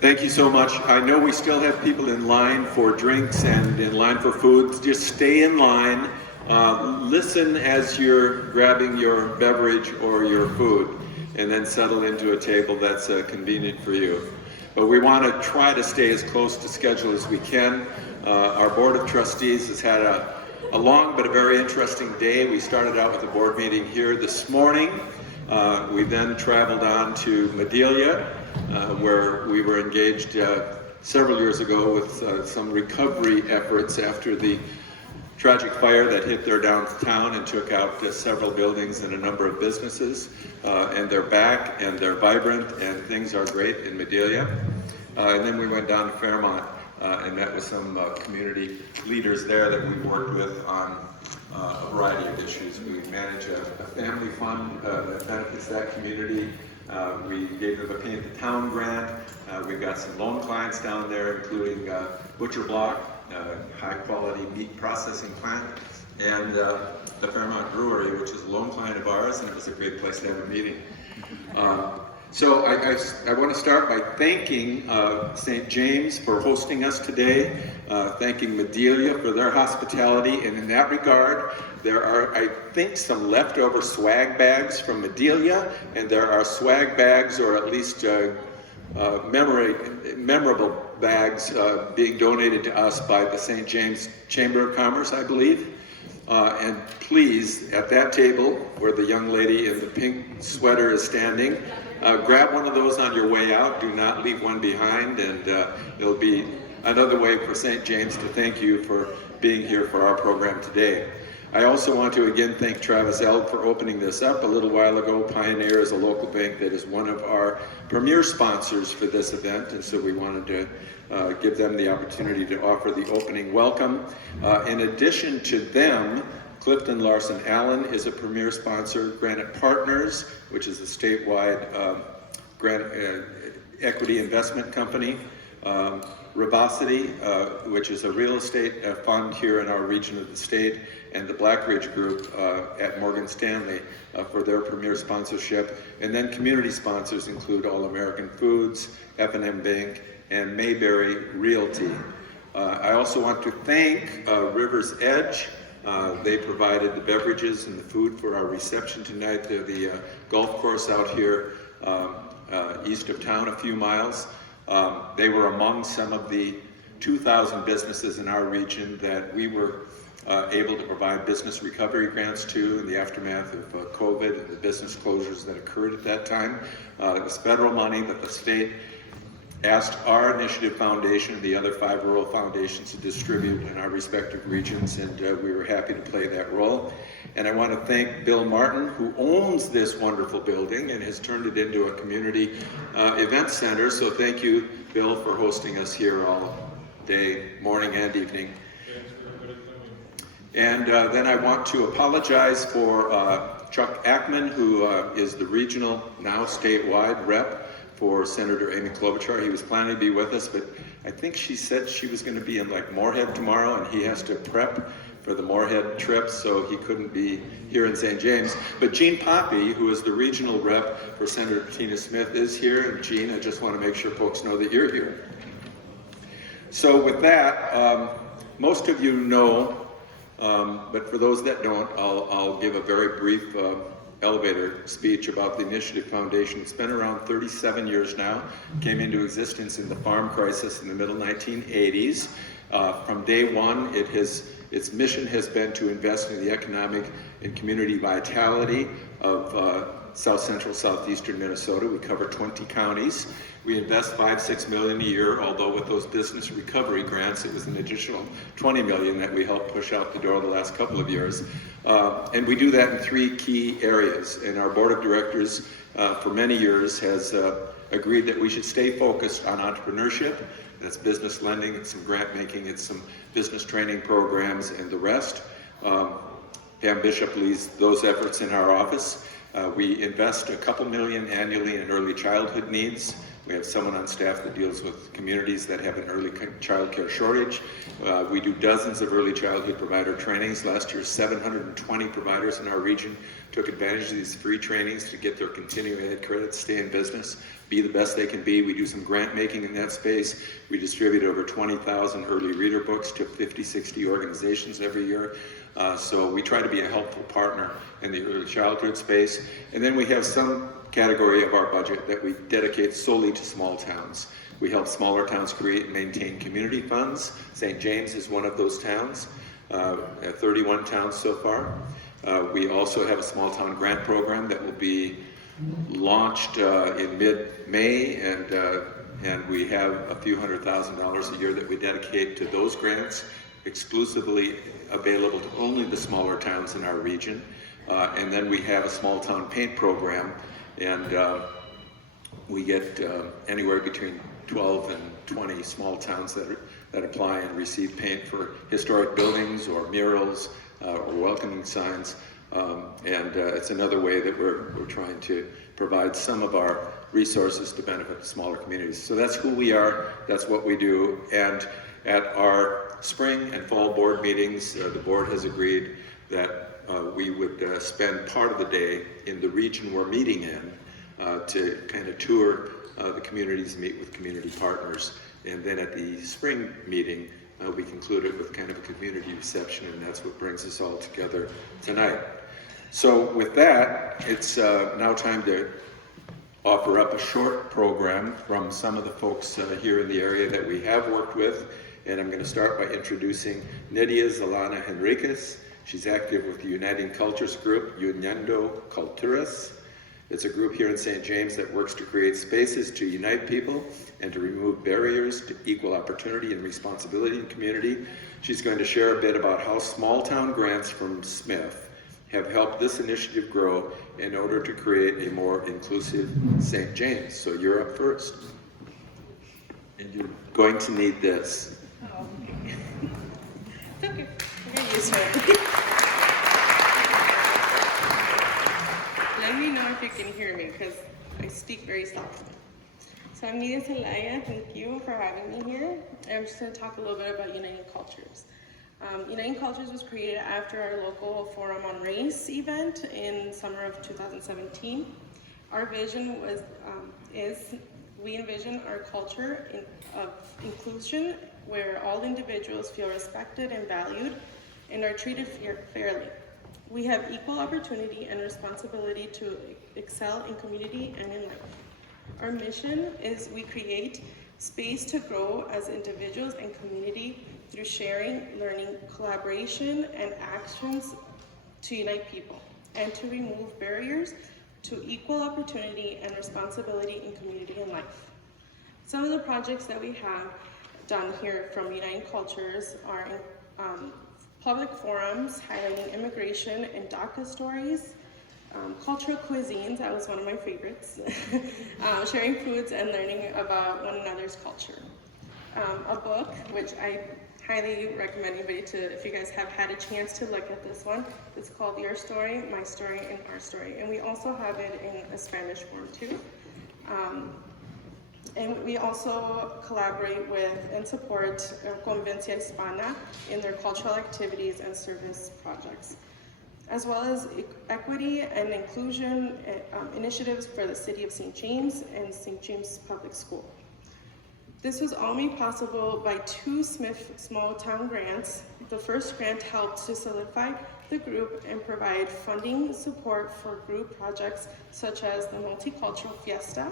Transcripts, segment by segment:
Thank you so much. I know we still have people in line for drinks and in line for food. Just stay in line. Listen as you're grabbing your beverage or your food, and then settle into a table that's convenient for you. But we want to try to stay as close to schedule as we can. Our Board of Trustees has had a long but a very interesting day. We started out with a board meeting here this morning. We then traveled on to Madelia, where we were engaged several years ago with some recovery efforts after the tragic fire that hit their downtown and took out several buildings and a number of businesses. And they're back and they're vibrant and things are great in Madelia. And then we went down to Fairmont and met with some community leaders there that we worked with on a variety of issues. We manage a family fund that benefits that community. We gave them a Paint the Town grant. We've got some loan clients down there, including Butcher Block, high quality meat processing plant, and the Fairmont Brewery, which is a loan client of ours, and it was a great place to have a meeting. So I want to start by thanking St. James for hosting us today, thanking Madelia for their hospitality, and in that regard, there are, I think, some leftover swag bags from Madelia, and there are swag bags, or at least memorable bags being donated to us by the St. James Chamber of Commerce, I believe. And please, at that table where the young lady in the pink sweater is standing, grab one of those on your way out. Do not leave one behind, and it'll be another way for St. James to thank you for being here for our program today. I also want to again thank Travis Elk for opening this up a little while ago. Pioneer is a local bank that is one of our premier sponsors for this event, and so we wanted to give them the opportunity to offer the opening welcome. In addition to them, Clifton Larson Allen is a premier sponsor. Granite Partners, which is a statewide equity investment company. Revocity, which is a real estate fund here in our region of the state, and the Blackridge Group at Morgan Stanley for their premier sponsorship. And then community sponsors include All American Foods, F&M Bank, and Mayberry Realty. I also want to thank River's Edge. They provided the beverages and the food for our reception tonight. They're the golf course out here east of town a few miles. They were among some of the 2,000 businesses in our region that we were able to provide business recovery grants to in the aftermath of COVID and the business closures that occurred at that time. It was federal money that the state asked our initiative foundation and the other 5 rural foundations to distribute in our respective regions, and we were happy to play that role. And I want to thank Bill Martin, who owns this wonderful building and has turned it into a community event center. So thank you, Bill, for hosting us here all day, morning and evening. And then I want to apologize for Chuck Ackman, who is the regional, now statewide rep for Senator Amy Klobuchar. He was planning to be with us, but I think she said she was going to be in like Moorhead tomorrow, and he has to prep for the Moorhead trip, so he couldn't be here in St. James. But Jean Poppy, who is the regional rep for Senator Tina Smith, is here. And Jean, I just want to make sure folks know that you're here. So with that, most of you know, but for those that don't, I'll give a very brief elevator speech about the Initiative Foundation. It's been around 37 years now. Came into existence in the farm crisis in the middle 1980s. From day one, its mission has been to invest in the economic and community vitality of South Central, Southeastern Minnesota. We cover 20 counties. We invest $5-6 million a year, although with those business recovery grants, it was an additional $20 million that we helped push out the door the last couple of years. And we do that in 3 key areas. And our board of directors for many years has agreed that we should stay focused on entrepreneurship. That's business lending, it's some grant making, it's some business training programs, and the rest. Pam Bishop leads those efforts in our office. We invest a couple million annually in early childhood needs. We have someone on staff that deals with communities that have an early child care shortage. We do dozens of early childhood provider trainings. Last year, 720 providers in our region took advantage of these free trainings to get their continuing ed credits, stay in business, be the best they can be. We do some grant making in that space. We distribute over 20,000 early reader books to 50, 60 organizations every year. So we try to be a helpful partner in the early childhood space. And then we have some category of our budget that we dedicate solely to small towns. We help smaller towns create and maintain community funds. St. James is one of those towns, 31 towns so far. We also have a small town grant program that will be launched in mid-May, and we have a few $100,000 a year that we dedicate to those grants, exclusively available to only the smaller towns in our region. And then we have a small town paint program, and we get anywhere between 12 and 20 small towns that apply and receive paint for historic buildings or murals or welcoming signs. And it's another way that we're trying to provide some of our resources to benefit smaller communities. So that's who we are, that's what we do. And at our spring and fall board meetings, the board has agreed that we would spend part of the day in the region we're meeting in to kind of tour the communities, meet with community partners. And then at the spring meeting, we conclude it with kind of a community reception, and that's what brings us all together tonight. So with that, it's now time to offer up a short program from some of the folks here in the area that we have worked with. And I'm going to start by introducing Nydia Zalana Henriquez. She's active with the Uniting Cultures group, Uniendo Culturas. It's a group here in St. James that works to create spaces to unite people and to remove barriers to equal opportunity and responsibility in community. She's going to share a bit about how small town grants from SMIF have helped this initiative grow in order to create a more inclusive St. James. So you're up first. And you're going to need this. Oh, okay. It's okay. We're used to it. Let me know if you can hear me, because I speak very softly. So I'm Nydia Zelaya. Thank you for having me here. I'm just going to talk a little bit about Uniting Cultures. Uniting Cultures was created after our local Forum on Race event in summer of 2017. Our vision we envision our culture of inclusion where all individuals feel respected and valued and are treated fairly. We have equal opportunity and responsibility to excel in community and in life. Our mission is we create space to grow as individuals and community through sharing, learning, collaboration, and actions to unite people and to remove barriers to equal opportunity and responsibility in community and life. Some of the projects that we have done here from Uniting Cultures are public forums highlighting immigration and DACA stories, cultural cuisines, that was one of my favorites, sharing foods and learning about one another's culture. A book, which I highly recommend anybody to, if you guys have had a chance to look at this one, it's called Your Story, My Story, and Our Story. And we also have it in a Spanish form too. And we also collaborate with and support Convencia Hispana in their cultural activities and service projects, as well as equity and inclusion initiatives for the City of St. James and St. James Public School. This was all made possible by 2 SMIF small town grants. The first grant helped to solidify the group and provide funding support for group projects such as the Multicultural Fiesta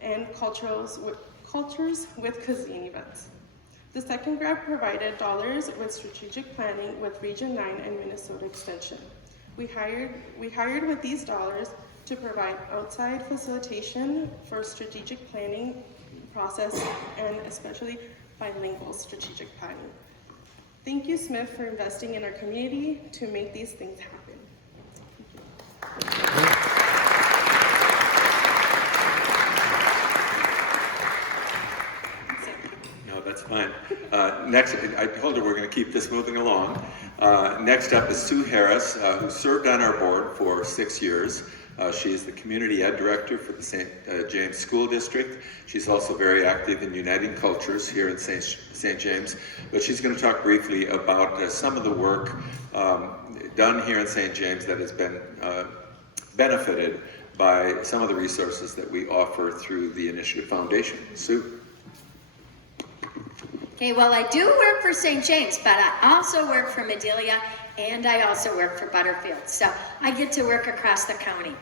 and Cultures with Cuisine events. The second grant provided dollars with strategic planning with Region 9 and Minnesota Extension. We hired with these dollars to provide outside facilitation for strategic planning process and especially bilingual strategic planning. Thank you, SMIF, for investing in our community to make these things happen. No, that's fine. Next, I told her we're going to keep this moving along. Next up is Sue Harris, who served on our board for 6 years. She is the Community Ed Director for the St. James School District. She's also very active in Uniting Cultures here in St. James. But she's going to talk briefly about some of the work done here in St. James that has been benefited by some of the resources that we offer through the Initiative Foundation. Sue? Okay, well, I do work for St. James, but I also work for Madelia, and I also work for Butterfield. So I get to work across the county.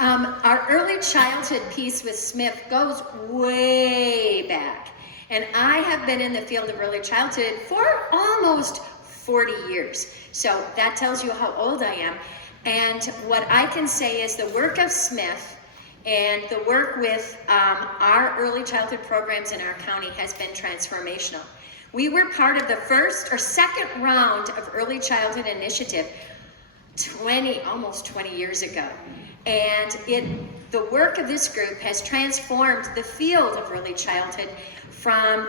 Our early childhood piece with SMIF goes way back. And I have been in the field of early childhood for almost 40 years. So that tells you how old I am. And what I can say is the work of SMIF and the work with our early childhood programs in our county has been transformational. We were part of the first or second round of early childhood initiative almost 20 years ago. And the work of this group has transformed the field of early childhood from,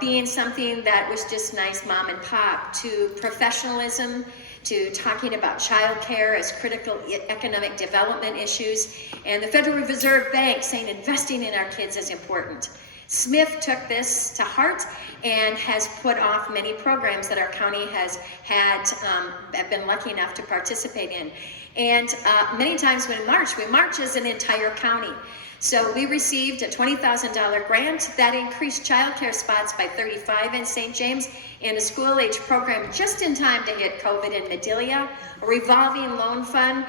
being something that was just nice mom and pop to professionalism, to talking about childcare as critical economic development issues, and the Federal Reserve Bank saying investing in our kids is important. SMIF took this to heart and has put off many programs that our county has been lucky enough to participate in. And many times when we march as an entire county. So we received a $20,000 grant that increased childcare spots by 35 in St. James, and a school-age program just in time to hit COVID in Madelia, a revolving loan fund,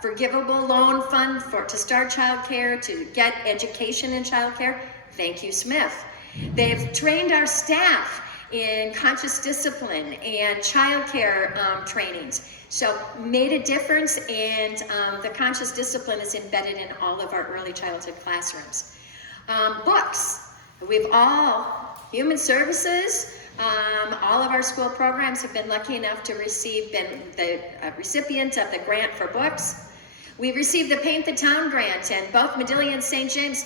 forgivable loan fund to start childcare, to get education in childcare. Thank you, SMIF. They've trained our staff in conscious discipline and childcare trainings. So made a difference, and the conscious discipline is embedded in all of our early childhood classrooms. Books, human services, all of our school programs have been lucky enough to been the recipient of the grant for books. We received the Paint the Town grant, and both Madelia and St. James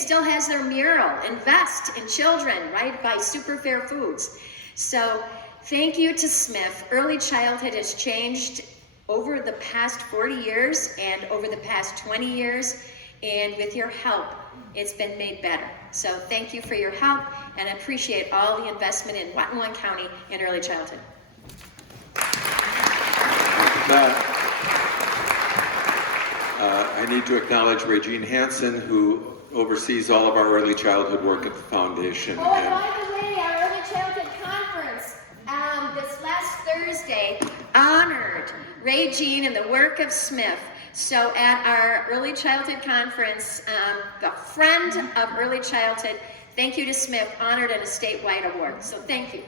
still has their mural, Invest in Children, right, by Super Fair Foods. So thank you to SMIF. Early childhood has changed over the past 40 years and over the past 20 years, and with your help, it's been made better. So thank you for your help, and I appreciate all the investment in Watonwan County in early childhood. I need to acknowledge Regine Hansen, who oversees all of our early childhood work at the foundation. Oh, and by the way, our early childhood conference this last Thursday honored Regine and the work of SMIF. So at our early childhood conference, the Friend of Early Childhood, thank you to SMIF, honored in a statewide award. So thank you.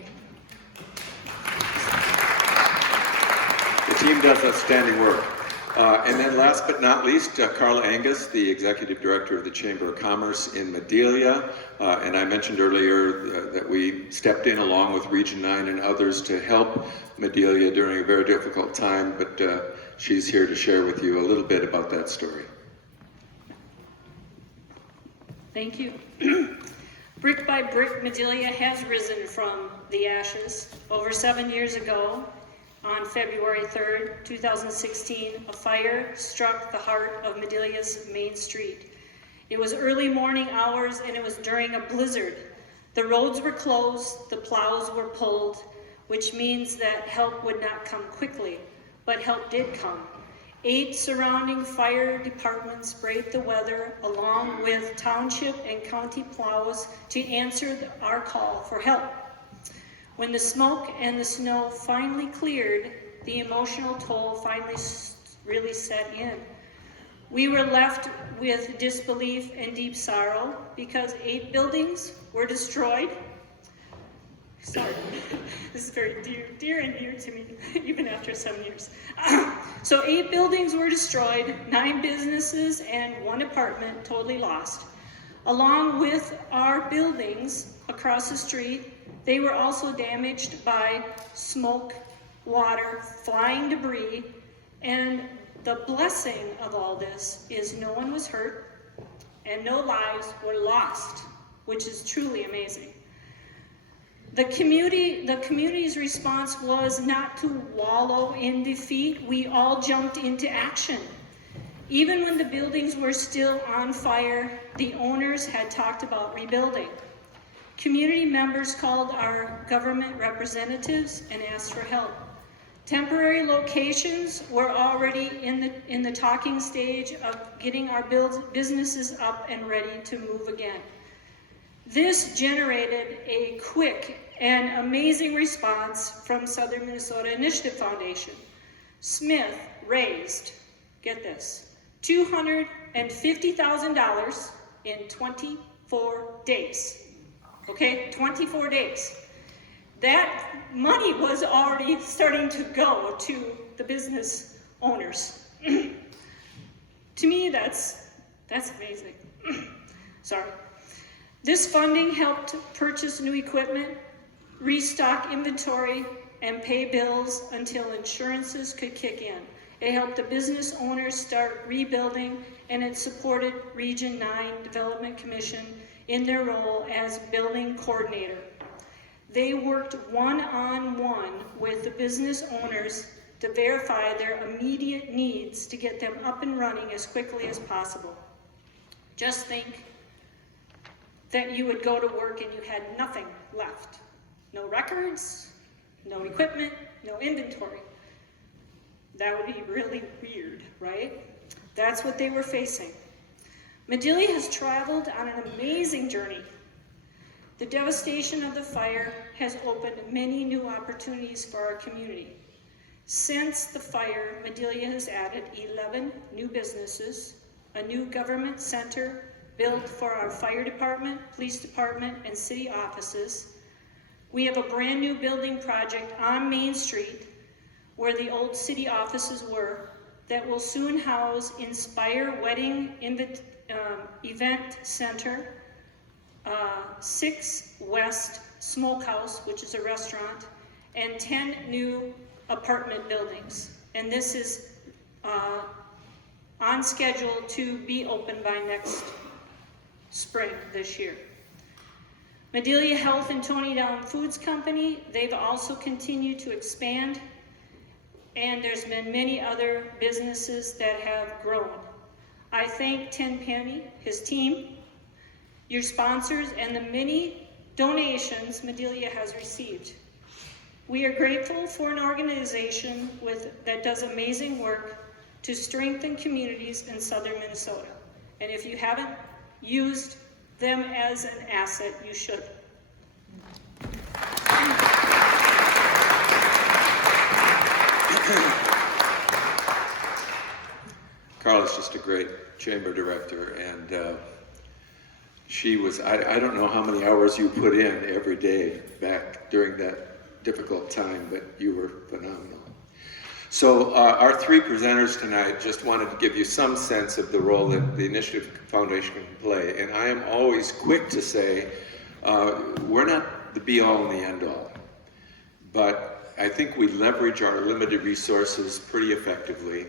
The team does outstanding work. And then last but not least, Carla Angus, the Executive Director of the Chamber of Commerce in Madelia. And I mentioned earlier that we stepped in along with Region 9 and others to help Madelia during a very difficult time, but she's here to share with you a little bit about that story. Thank you. Brick by brick, Madelia has risen from the ashes. Over 7 years ago, on February 3rd, 2016, a fire struck the heart of Madelia's main street. It was early morning hours, and it was during a blizzard. The roads were closed, the plows were pulled, which means that help would not come quickly, but help did come. 8 surrounding fire departments braved the weather, along with township and county plows, to answer our call for help. When the smoke and the snow finally cleared, the emotional toll finally really set in. We were left with disbelief and deep sorrow because 8 buildings were destroyed. Sorry, this is very dear and dear to me, even after 7 years. So 8 buildings were destroyed, 9 businesses and 1 apartment totally lost. Along with our buildings across the street, they were also damaged by smoke, water, flying debris, and the blessing of all this is no one was hurt and no lives were lost, which is truly amazing. The community's response was not to wallow in defeat. We all jumped into action. Even when the buildings were still on fire, the owners had talked about rebuilding. Community members called our government representatives and asked for help. Temporary locations were already in the talking stage of getting our businesses up and ready to move again. This generated a quick and amazing response from Southern Minnesota Initiative Foundation. SMIF raised, get this, $250,000 in 24 days. Okay, 24 days. That money was already starting to go to the business owners. To me, that's amazing. Sorry. This funding helped purchase new equipment, restock inventory, and pay bills until insurances could kick in. It helped the business owners start rebuilding, and it supported Region 9 Development Commission in their role as building coordinator. They worked one-on-one with the business owners to verify their immediate needs to get them up and running as quickly as possible. Just think that you would go to work and you had nothing left. No records, no equipment, no inventory. That would be really weird, right? That's what they were facing. Madelia has traveled on an amazing journey. The devastation of the fire has opened many new opportunities for our community. Since the fire, Madelia has added 11 new businesses, a new government center built for our fire department, police department, and city offices. We have a brand new building project on Main Street where the old city offices were that will soon house Inspire Wedding Event Center, 6 West Smokehouse, which is a restaurant, and 10 new apartment buildings. And this is on schedule to be open by next spring this year. Madelia Health and Tony Down Foods Company, they've also continued to expand, and there's been many other businesses that have grown. I thank Ten Penny, his team, your sponsors, and the many donations Madelia has received. We are grateful for an organization that does amazing work to strengthen communities in southern Minnesota. And if you haven't used them as an asset, you should. Carla's just a great chamber director, and she was, I don't know how many hours you put in every day back during that difficult time, but you were phenomenal. So our 3 presenters tonight just wanted to give you some sense of the role that the Initiative Foundation can play. And I am always quick to say, we're not the be-all and the end-all. But I think we leverage our limited resources pretty effectively.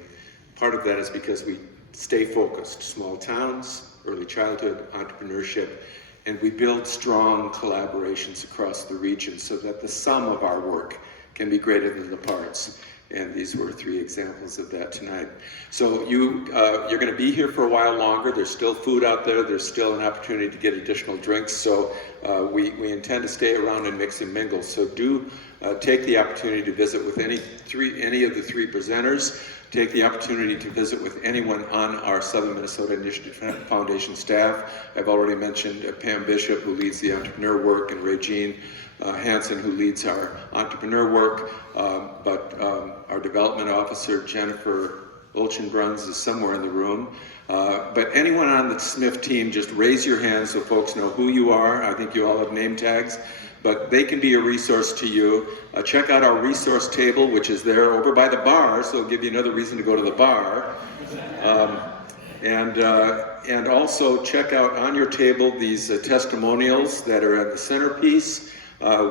Part of that is because we stay focused. Small towns, early childhood, entrepreneurship, and we build strong collaborations across the region so that the sum of our work can be greater than the parts. And these were 3 examples of that tonight. So you're going to be here for a while longer. There's still food out there. There's still an opportunity to get additional drinks. So we intend to stay around and mix and mingle. So do take the opportunity to visit with any of the 3 presenters. Take the opportunity to visit with anyone on our Southern Minnesota Initiative Foundation staff. I've already mentioned Pam Bishop, who leads the entrepreneur work, and Regine Hansen, who leads our entrepreneur work, but our development officer, Jennifer Olchenbruns, is somewhere in the room. But anyone on the SMIF team, just raise your hand so folks know who you are. I think you all have name tags, but they can be a resource to you. Check out our resource table, which is there over by the bar, so it'll give you another reason to go to the bar. And also check out on your table these testimonials that are at the centerpiece.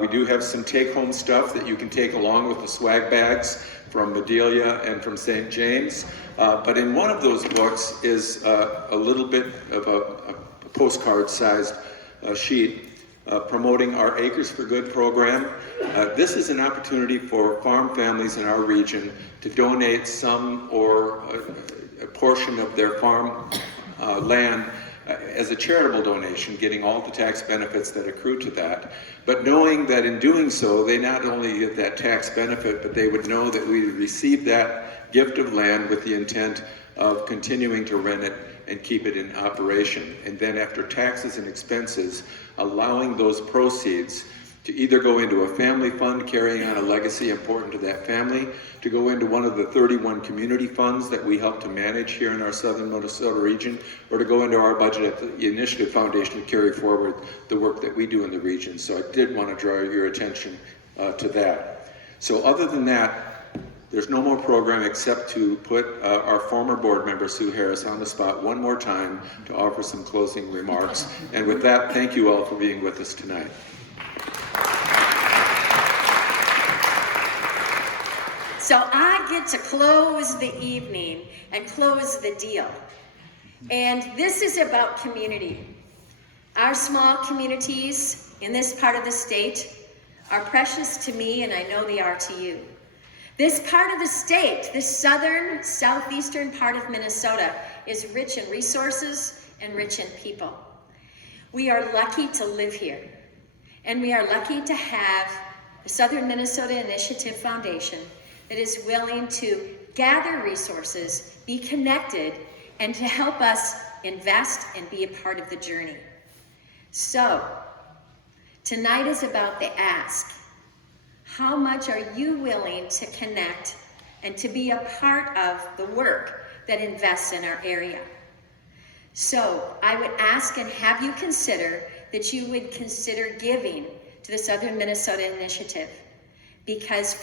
We do have some take-home stuff that you can take along with the swag bags from Madelia and from St. James. But in one of those books is a little bit of a postcard-sized sheet promoting our Acres for Good program. This is an opportunity for farm families in our region to donate some or a portion of their farm land as a charitable donation, getting all the tax benefits that accrue to that, but knowing that in doing so, they not only get that tax benefit, but they would know that we receive that gift of land with the intent of continuing to rent it and keep it in operation. And then after taxes and expenses, allowing those proceeds to either go into a family fund carrying on a legacy important to that family, to go into one of the 31 community funds that we help to manage here in our southern Minnesota region, or to go into our budget at the Initiative Foundation to carry forward the work that we do in the region. So I did want to draw your attention to that. So other than that, there's no more program except to put our former board member, Sue Harris, on the spot one more time to offer some closing remarks. And with that, thank you all for being with us tonight. So I get to close the evening and close the deal. And this is about community. Our small communities in this part of the state are precious to me, and I know they are to you. This part of the state, this southern, southeastern part of Minnesota, is rich in resources and rich in people. We are lucky to live here, and we are lucky to have the Southern Minnesota Initiative Foundation that is willing to gather resources, be connected, and to help us invest and be a part of the journey. So, tonight is about the ask. How much are you willing to connect and to be a part of the work that invests in our area? So I would ask and have you consider that you would consider giving to the Southern Minnesota Initiative. Because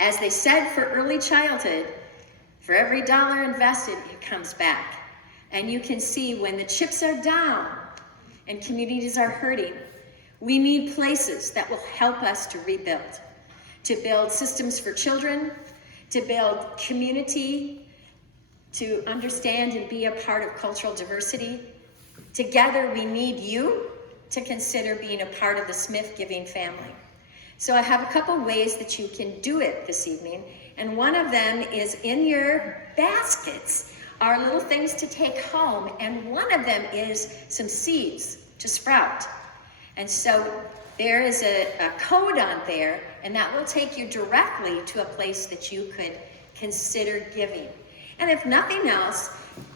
as they said for early childhood, for every dollar invested, it comes back. And you can see when the chips are down and communities are hurting, we need places that will help us to rebuild, to build systems for children, to build community, to understand and be a part of cultural diversity. Together, we need you to consider being a part of the SMIF giving family. So I have a couple ways that you can do it this evening, and one of them is in your baskets are little things to take home, and one of them is some seeds to sprout. And so there is a code on there, and that will take you directly to a place that you could consider giving. And if nothing else,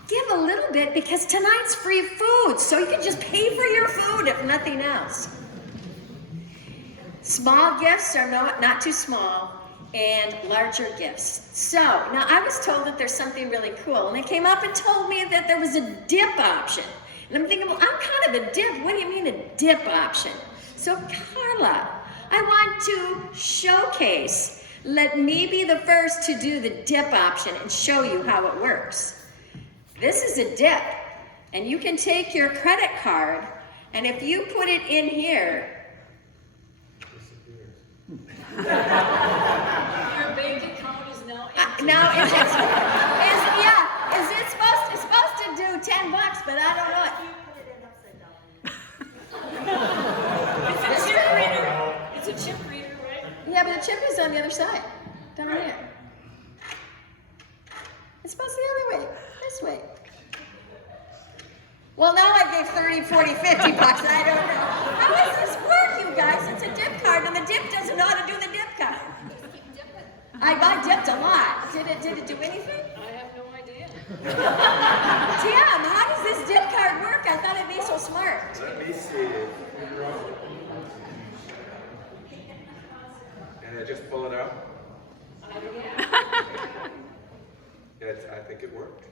give a little bit, because tonight's free food, so you can just pay for your food if nothing else. Small gifts are not too small, and larger gifts. So, now I was told that there's something really cool, and they came up and told me that there was a dip option. And I'm thinking, well, I'm kind of a dip. What do you mean a dip option? So, Carla, I want to showcase. Let me be the first to do the dip option and show you how it works. This is a dip, and you can take your credit card, and if you put it in here, Your bank account is now empty. now it's supposed to do $10, but I don't know it. It's a chip reader. It's a chip reader, right? Yeah, but the chip is on the other side, down here. It's supposed to be the other way, this way. Well, now I gave 30, 40, 50 bucks, I don't know. How does this work, you guys? It's a dip card, and the dip doesn't know how to do the dip card. I dipped a lot. Did it do anything? I have no idea. Tim, how does this dip card work? I thought it'd be so smart. Let me see. And I just pull it out? I think it worked.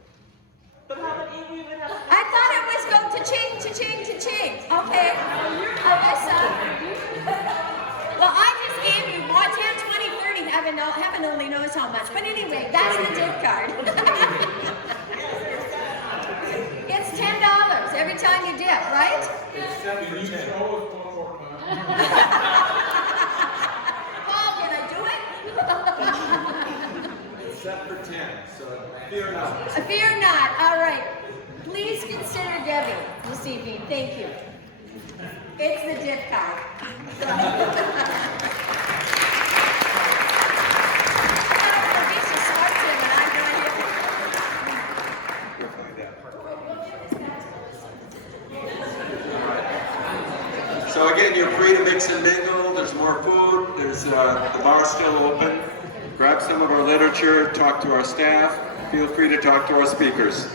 But how about if we would have... I thought it was going to change. Okay. Okay, so. Well, I just gave you 10, 20, 30. Heaven only knows how much. But anyway, that's the dip card. It's $10 every time you dip, right? Can you show us one more time? Paul, can I do it? It's set for 10, so fear not. Fear not. All right. Please consider giving this evening. Thank you. It's the gift card. You'll find out. So again, you're free to mix and mingle. There's more food. There's the bar's still open. Grab some of our literature. Talk to our staff. Feel free to talk to our speakers.